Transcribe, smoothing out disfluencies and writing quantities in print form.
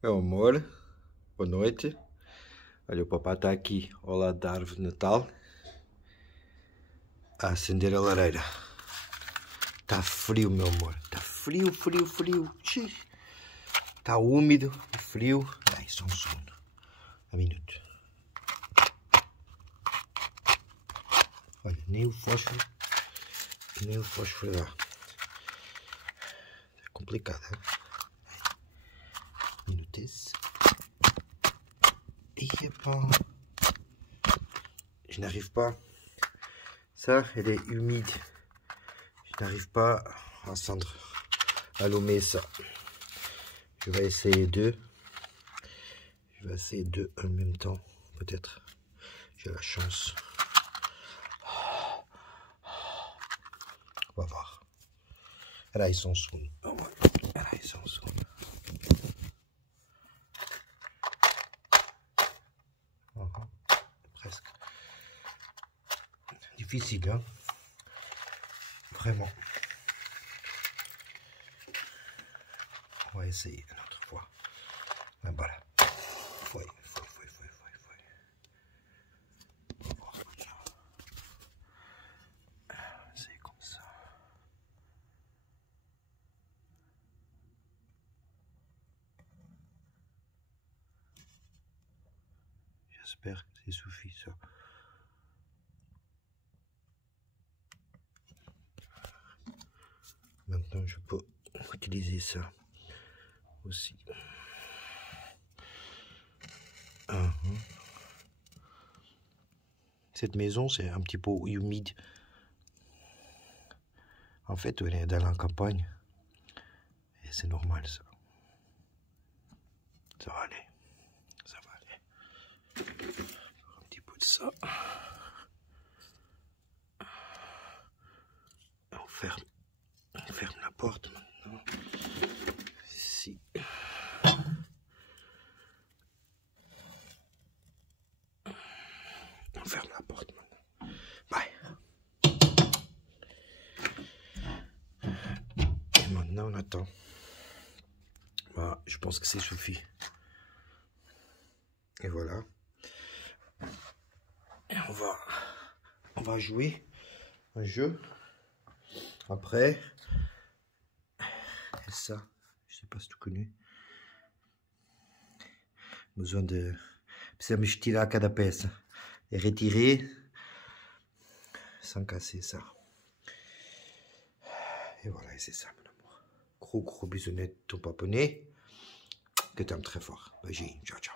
Meu amor, boa noite. Olha, o papá está aqui ao lado da árvore de Natal a acender a lareira. Está frio, meu amor. Está frio, frio, frio. Está úmido e frio. Ai, só um segundo. Um minuto. Olha, nem o fósforo dá. É complicado, hein? Minutes. Et bon, je n'arrive pas. Ça, elle est humide. Je n'arrive pas à encendre, allumer ça. Je vais essayer deux. Je vais essayer deux en même temps. Peut-être. J'ai la chance. On va voir. Là, ils sont sous. Oh, ouais. Là, ils sont sous. Presque. Difficile, hein? Vraiment. On va essayer une autre fois. Ben voilà. Foi. On va voir. C'est comme ça. J'espère que c'est suffisant. Maintenant, je peux utiliser ça aussi. Cette maison, c'est un petit peu humide. En fait, elle est dans la campagne. Et c'est normal, ça. Ça va aller. Ça va aller. Un petit peu de ça. On ferme la porte maintenant. Ici. On ferme la porte maintenant. Bye. Et maintenant, on attend. Voilà, je pense que c'est suffit. Et voilà. Et on va jouer un jeu. Après, et ça, je sais pas si tu connais. Besoin de... Precisamos tirar cada peça et retirer sans casser ça. Et voilà, et c'est ça, mon amour. Gros bisounettes, ton paponnet, que t'aimes très fort. Vas-y, ciao, ciao.